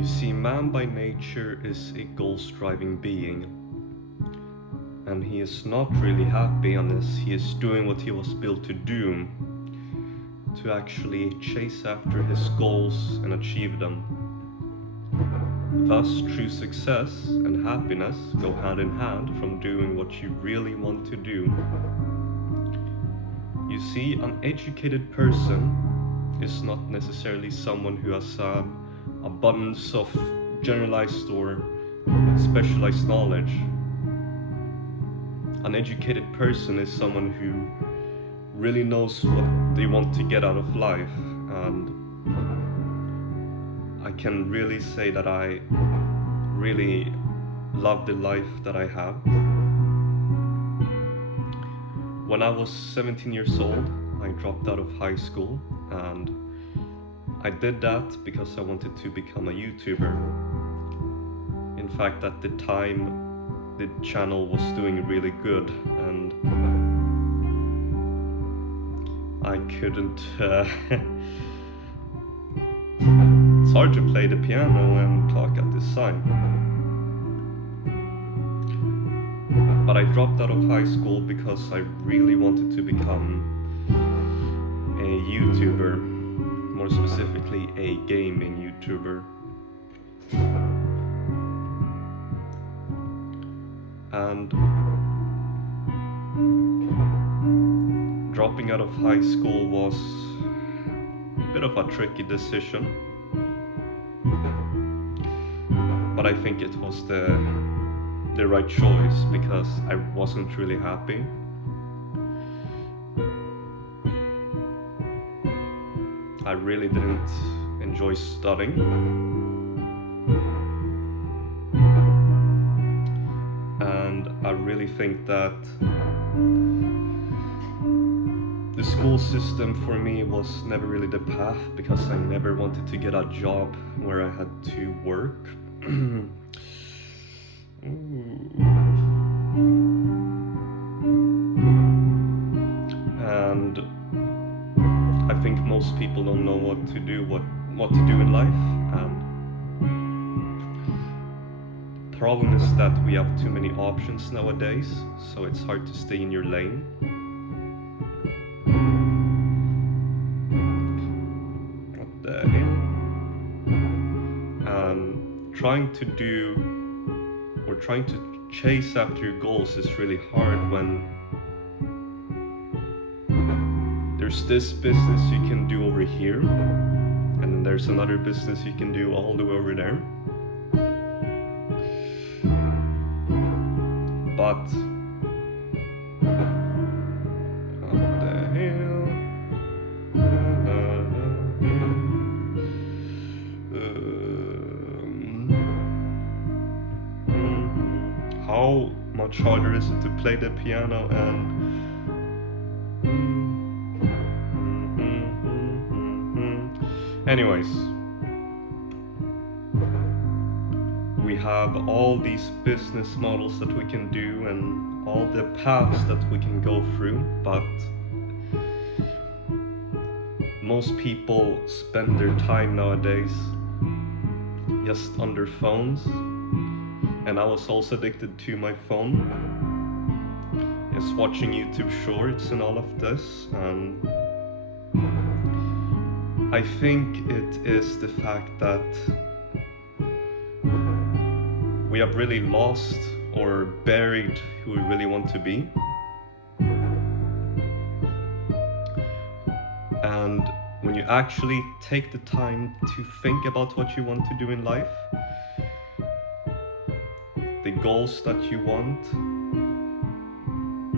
You see, man by nature is a goal-striving being, and he is not really happy unless he is doing what he was built to do, to actually chase after his goals and achieve them. Thus, true success and happiness go hand in hand from doing what you really want to do. You see, an educated person is not necessarily someone who has abundance of generalized or specialized knowledge. An educated person is someone who really knows what they want to get out of life, and I can really say that I really love the life that I have. When I was 17 years old, I dropped out of high school, and I did that because I wanted to become a YouTuber. In fact, at the time, the channel was doing really good, and I couldn't... It's hard to play the piano and talk at the same. But I dropped out of high school because I really wanted to become a YouTuber, more specifically a gaming YouTuber. And dropping out of high school was a bit of a tricky decision, but I think it was the right choice because I wasn't really happy. I really didn't enjoy studying. And I really think that the school system for me was never really the path, because I never wanted to get a job where I had to work. And I think most people don't know what to do in life, and the problem is that we have too many options nowadays, so it's hard to stay in your lane. What the hell? And trying to chase after your goals is really hard when there's this business you can do over here, and then there's another business you can do all the way over there. But what the hell? How much harder is it to play the piano and anyways, we have all these business models that we can do and all the paths that we can go through, but most people spend their time nowadays just on their phones, and I was also addicted to my phone, just watching YouTube shorts and all of this, and I think it is the fact that we have really lost or buried who we really want to be. And when you actually take the time to think about what you want to do in life, the goals that you want,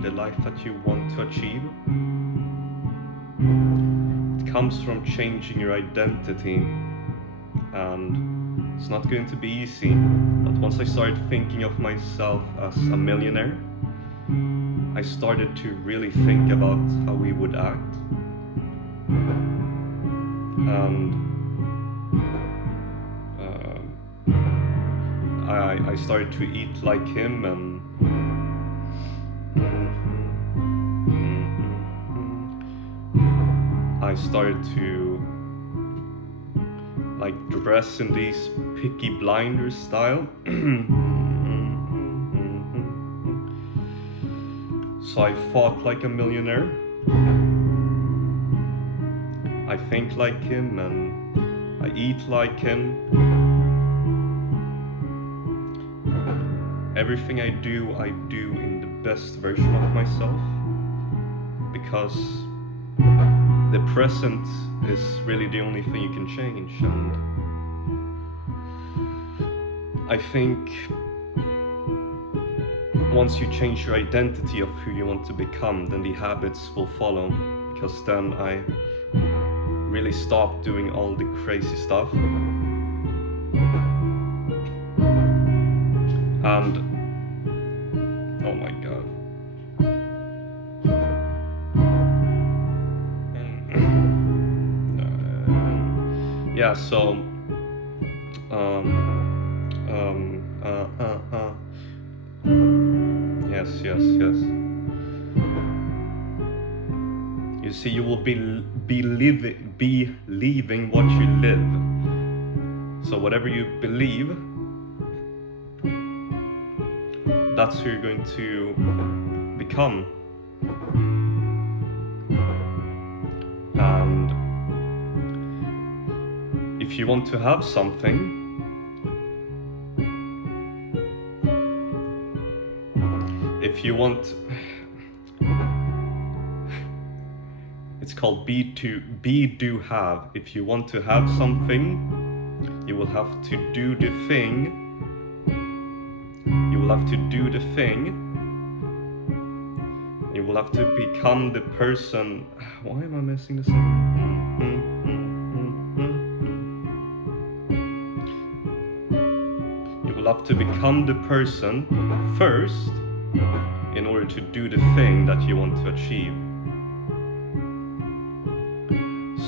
the life that you want to achieve, it comes from changing your identity, and it's not going to be easy. But once I started thinking of myself as a millionaire, I started to really think about how we would act, and I started to eat like him, and I started to like dress in these Peaky Blinders style. So I fought like a millionaire. I think like him and I eat like him. Everything I do in the best version of myself, because the present is really the only thing you can change. And I think once you change your identity of who you want to become, then the habits will follow, because then I really stopped doing all the crazy stuff. And oh my god. Yeah, so yes. You see, you will be believing what you live. So whatever you believe, that's who you're going to become. And if you want to have something, if you want, it's called be, do, have. If you want to have something, you will have to do the thing. You will have to do the thing. You will have to become the person. Why am I messing this up? You will have to become the person first in order to do the thing that you want to achieve.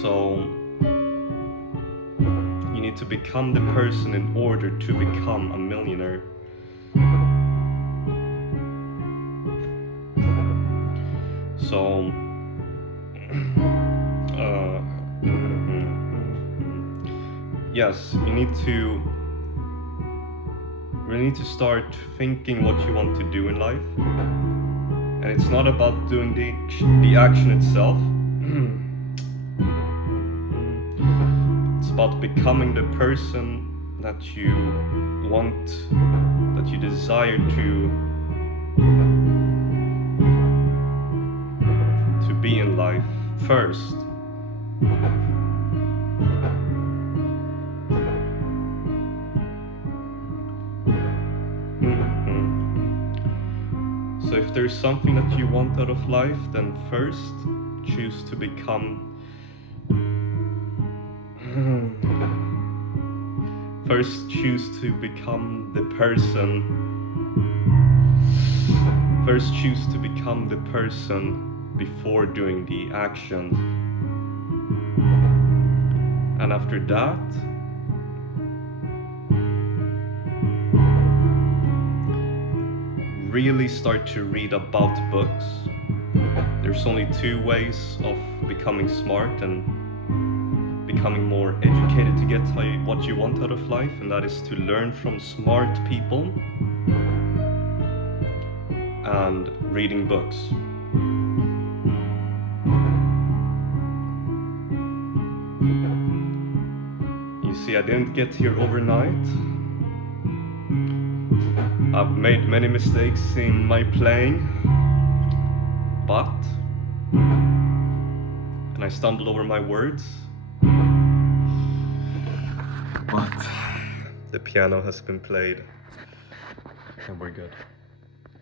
So you need to become the person in order to become a millionaire. So yes, you really need to start thinking what you want to do in life. And it's not about doing the action itself. It's about becoming the person that you want, that you desire to be in life first. So if there's something that you want out of life, then first choose to become the person. First choose to become the person before doing the action. And after that, really start to read about books. There's only two ways of becoming smart and becoming more educated to get what you want out of life, and that is to learn from smart people and reading books. You see, I didn't get here overnight. I've made many mistakes in my playing, and I stumbled over my words, but the piano has been played and we're good.